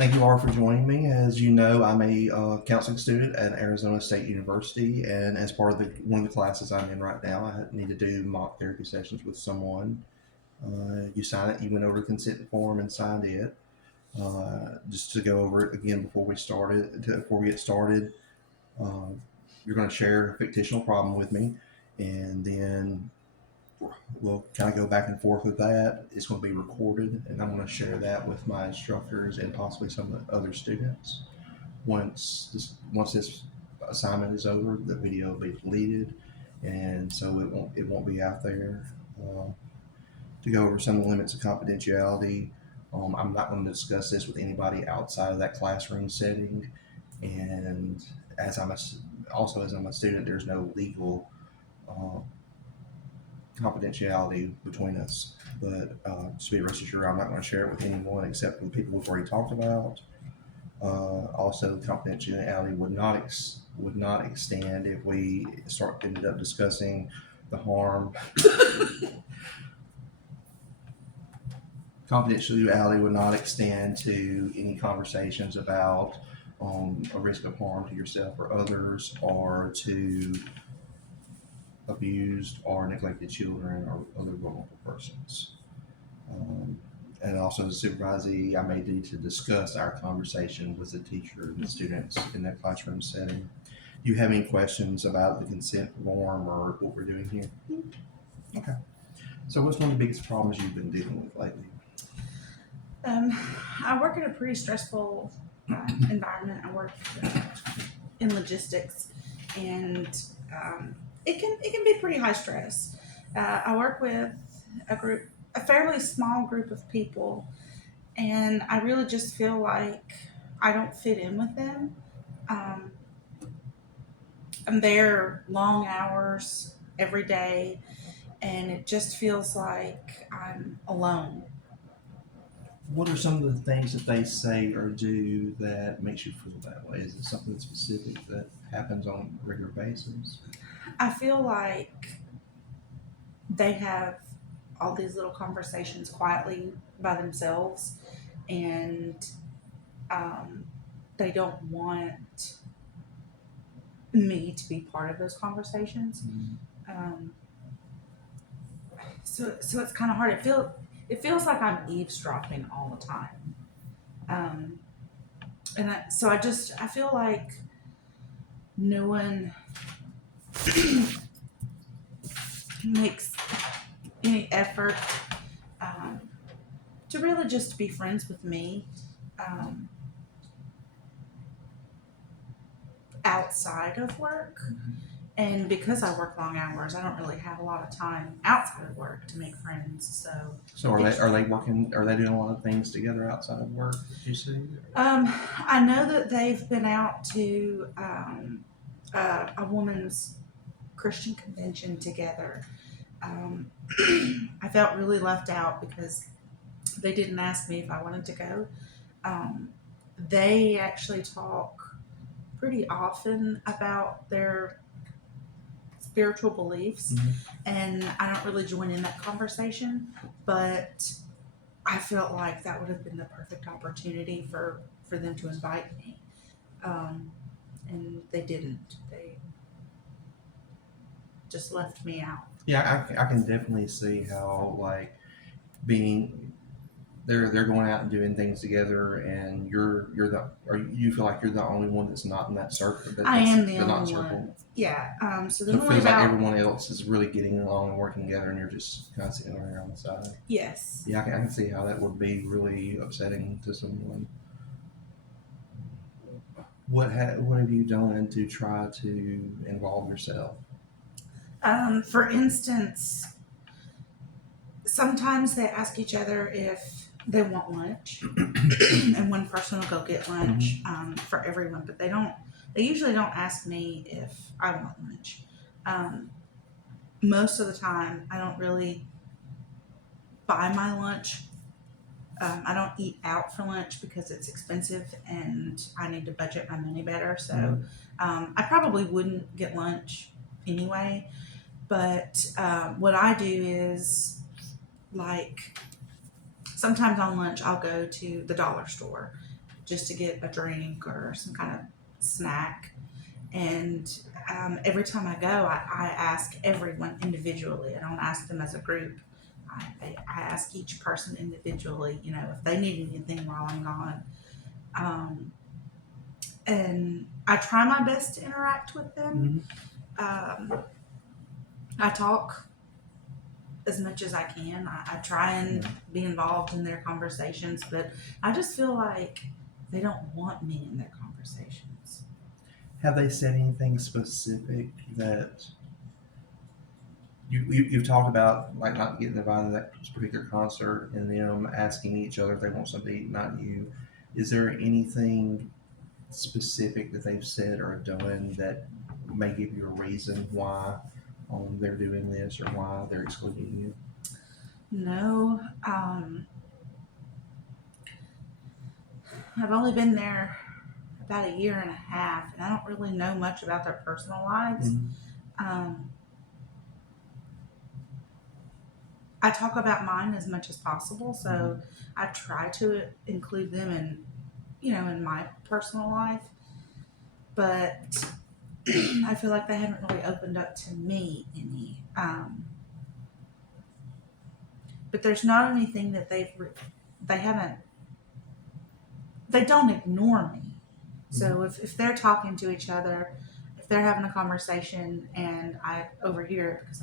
Thank you all for joining me. As you know, I'm a counseling student at Arizona State University, and as part of one of the classes I'm in right now, I need to do mock therapy sessions with someone. You sign it. You went over the consent form and signed it. Just to go over it again before we get started, uh, you're going to share a fictional problem with me, and then we'll kind of go back and forth with that. It's going to be recorded, and I'm going to share that with my instructors and possibly some of the other students. Once this assignment is over, the video will be deleted, and so it won't be out there. To go over some of the limits of confidentiality, I'm not going to discuss this with anybody outside of that classroom setting, and as I'm a, as I'm a student, there's no legal uh, confidentiality between us. But just be rest assured, I'm not going to share it with anyone except for the people we've already talked about. Also, confidentiality would not extend if we ended up discussing the harm. Confidentiality would not extend to any conversations about a risk of harm to yourself or others, or to abused or neglected children or other vulnerable persons. Um, and also, the supervisee, I may need to discuss our conversation with the teacher and the students in that classroom setting. Do you have any questions about the consent form or what we're doing here? Okay. So, what's one of the biggest problems you've been dealing with lately? Um, I work in a pretty stressful environment. I work in logistics, and it can be pretty high stress. I work with a fairly small group of people, and I really just feel like I don't fit in with them. Um, I'm there long hours every day, and it just feels like I'm alone. What are some of the things that they say or do that makes you feel that way? Is it something specific that happens on a regular basis? I feel like they have all these little conversations quietly by themselves, and um, they don't want me to be part of those conversations. Um, so it's kind of hard. It feels like I'm eavesdropping all the time, um, so I feel like no one makes any effort um, to really just be friends with me. Um, Outside of work. And because I work long hours, I don't really have a lot of time outside of work to make friends. So are they working? Are they doing a lot of things together outside of work that you see? I know that they've been out to a woman's Christian convention together. Um, I felt really left out because they didn't ask me if I wanted to go. Um, they actually talk pretty often about their spiritual beliefs, Mhm. and I don't really join in that conversation, but I felt like that would have been the perfect opportunity for them to invite me, um, and they didn't. They just left me out. Yeah, I can definitely see how like being they're going out and doing things together, and you're the or you feel like you're the only one that's not in that circle. I That's am the the not only circle. one. Yeah. So So there's it only feels like about everyone else is really getting along and working together, and you're just kind of sitting there on the side. yes. Yeah, I can see how that would be really upsetting to someone. What have you done to try to involve yourself? For instance, sometimes they ask each other if they want lunch, and one person will go get lunch for everyone, but they don't. They usually don't ask me if I want lunch. Um, Most of the time, I don't really buy my lunch. I don't eat out for lunch because it's expensive and I need to budget my money better. So Mhm. I probably wouldn't get lunch anyway. But what I do is, like, sometimes on lunch I'll go to the dollar store, just to get a drink or some kind of snack. And every time I go, I ask everyone individually. I don't ask them as a group. I ask each person individually, if they need anything while I'm gone. Um, and I try my best to interact with them. Um, I talk as much as I can. I try and be involved in their conversations, but I just feel like they don't want me in their conversations. Have they said anything specific that you've talked about, like not getting invited to that particular concert and them asking each other if they want something to eat, not you? Is there anything specific that they've said or done that may give you a reason why they're doing this or why they're excluding you? No, I've only been there about a year and a half, and I don't really know much about their personal lives. Um, I talk about mine as much as possible, so I try to include them in my personal life. But I feel like they haven't really opened up to me any. But there's not anything that they haven't. They don't ignore me. So if they're talking to each other, if they're having a conversation and I overhear it because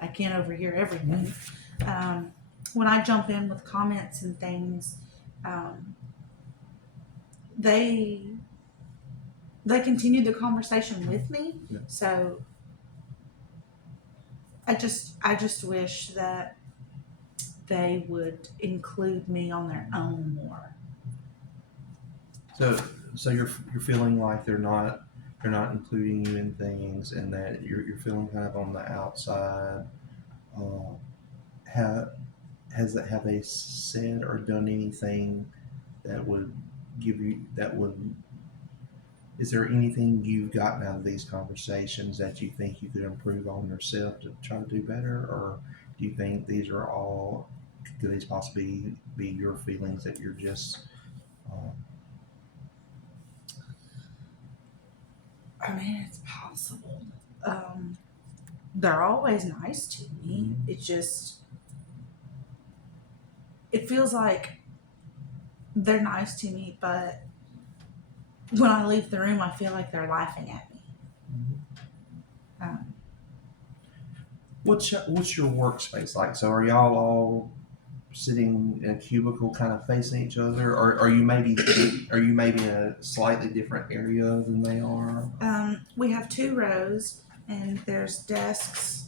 I can't overhear everything. When I jump in with comments and things, they continue the conversation with me. Yeah. So I just wish that they would include me on their own more. So you're feeling like they're not including you in things, and that you're feeling kind of on the outside. Uh, have have they said or done anything that would give you that would? Is there anything you've gotten out of these conversations that you think you could improve on yourself to try to do better, or do you think these are all? Could these possibly be your feelings that you're just? Uh, I mean, it's possible. They're always nice to me. It just it feels like they're nice to me, but when I leave the room, I feel like they're laughing at me. Um, What's your workspace like? So are y'all all sitting in a cubicle, kind of facing each other, or are you maybe in a slightly different area than they are? we have 2 rows, and there's desks,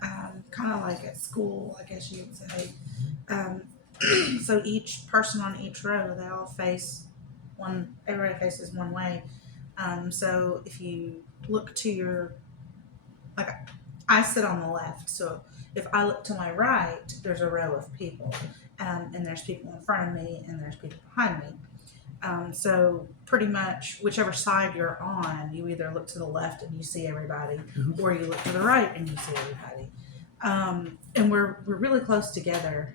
kind of like at school, I guess you would say. Um, so each person on each row, they all face one. Everybody faces one way. So if you look to your, like, I sit on the left, so if I look to my right, there's a row of people, and there's people in front of me, and there's people behind me. So pretty much whichever side you're on, you either look to the left and you see everybody, or you look to the right and you see everybody. And we're really close together.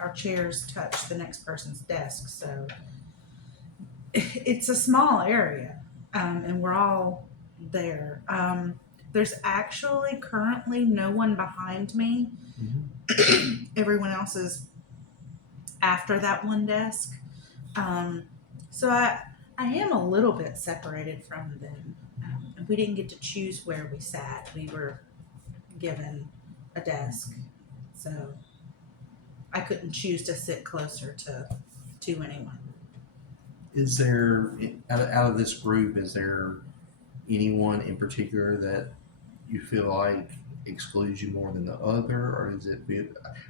Our chairs touch the next person's desk, so it's a small area, and we're all there. There's actually currently no one behind me. Everyone else is after that one desk. So I am a little bit separated from them. We didn't get to choose where we sat. We were given a desk, so I couldn't choose to sit closer to anyone. Is there out of this group? Is there anyone in particular that you feel like excludes you more than the other, or is it?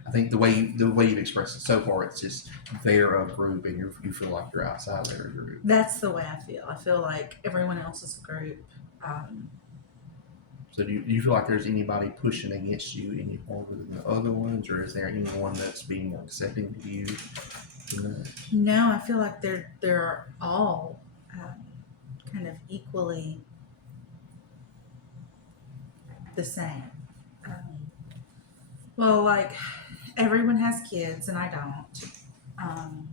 I think the way you've expressed it so far, it's just they're a group, and you feel like you're outside their group. That's the way I feel. I feel like everyone else is a group. So do you feel like there's anybody pushing against you any harder than the other ones, or is there anyone that's being more accepting to you? No, I feel like they're all kind of equally the same. Well, like everyone has kids, and I don't.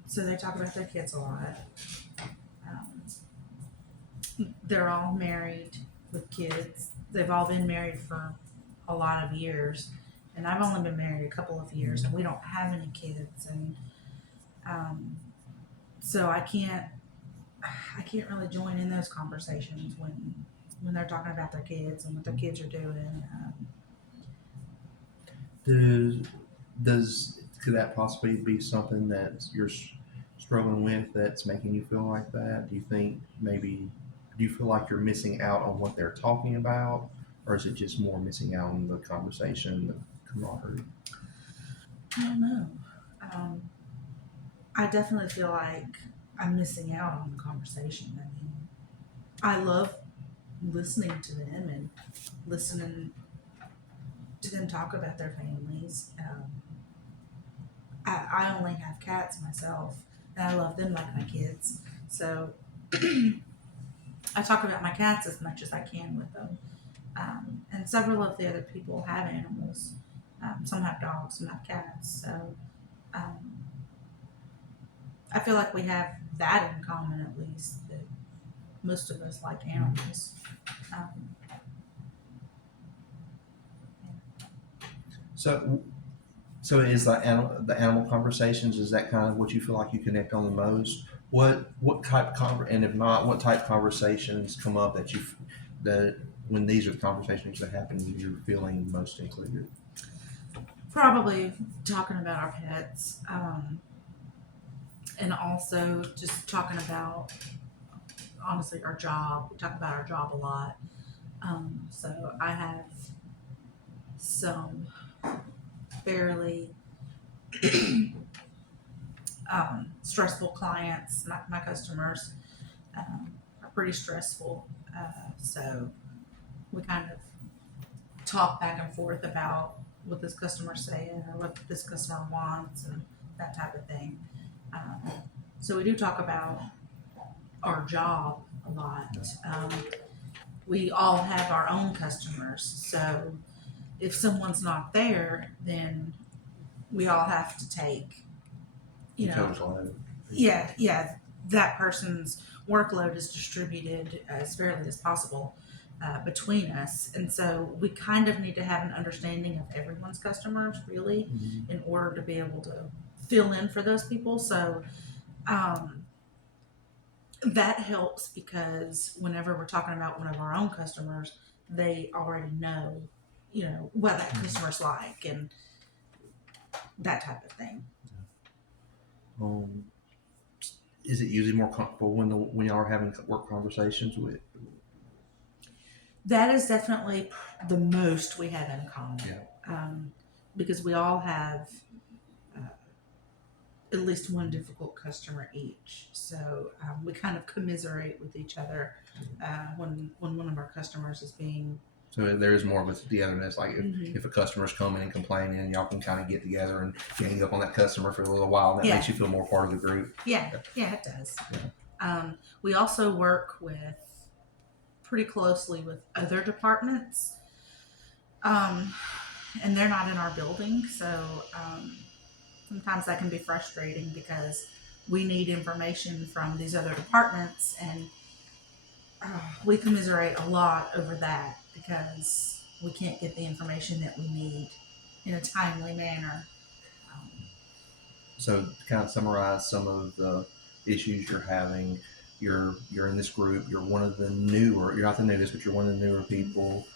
So they talk about their kids a lot. They're all married with kids. They've all been married for a lot of years, and I've only been married a couple of years, and we don't have any kids, and um, so I can't really join in those conversations when they're talking about their kids and what their kids are doing. Could that possibly be something that you're struggling with that's making you feel like that? Do you think maybe do you feel like you're missing out on what they're talking about, or is it just more missing out on the conversation, the camaraderie? I don't know. Um, I definitely feel like I'm missing out on the conversation. I mean, I love listening to them and listening to them talk about their families. I only have cats myself, and I love them like my kids. So I talk about my cats as much as I can with them. And several of the other people have animals. Some have dogs, some have cats. So um, I feel like we have that in common, at least, that most of us like animals. Um, So, is the animal conversations, is that kind of what you feel like you connect on the most? What type and if not, what type conversations come up that when these are the conversations that happen, you're feeling most included? Probably talking about our pets, and also just talking about honestly our job. We talk about our job a lot. So I have some fairly stressful clients. My customers are pretty stressful, so we kind of talk back and forth about what this customer's saying or what this customer wants and that type of thing. Um, so we do talk about our job a lot. We all have our own customers, so if someone's not there, then we all have to take, yeah, that person's workload is distributed as fairly as possible between us. And so we kind of need to have an understanding of everyone's customers, really, Mhm. in order to be able to fill in for those people. So um, that helps because whenever we're talking about one of our own customers, they already know, what that customer's like and that type of thing. Um, is it usually more comfortable when y'all are having work conversations with? That is definitely the most we have in common. Yeah. Because we all have uh, at least one difficult customer each. So we kind of commiserate with each other when one of our customers is being. So there is more of a togetherness. Like if a customer's coming and complaining, y'all can kind of get together and gang up on that customer for a little while. And that makes you feel more part of the group. Yeah, it does. Yeah. We also work pretty closely with other departments, and they're not in our building, so sometimes that can be frustrating because we need information from these other departments, and we commiserate a lot over that because we can't get the information that we need in a timely manner. So to kind of summarize some of the issues you're having, you're in this group. You're one of the newer. You're not the newest, but you're one of the newer people.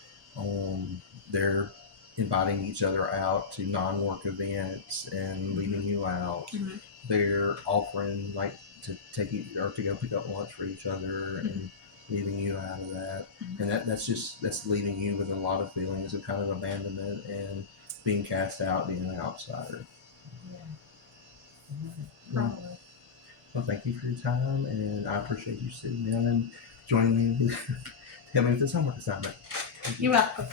They're inviting each other out to non-work events and leaving you out. Mm-hmm. They're offering like to take you or to go pick up lunch for each other and leaving you out of that. And that's leaving you with a lot of feelings of kind of abandonment and being cast out, being an outsider. Probably. Well, thank you for your time, and I appreciate you sitting down and joining me to help me with this homework assignment. You're welcome.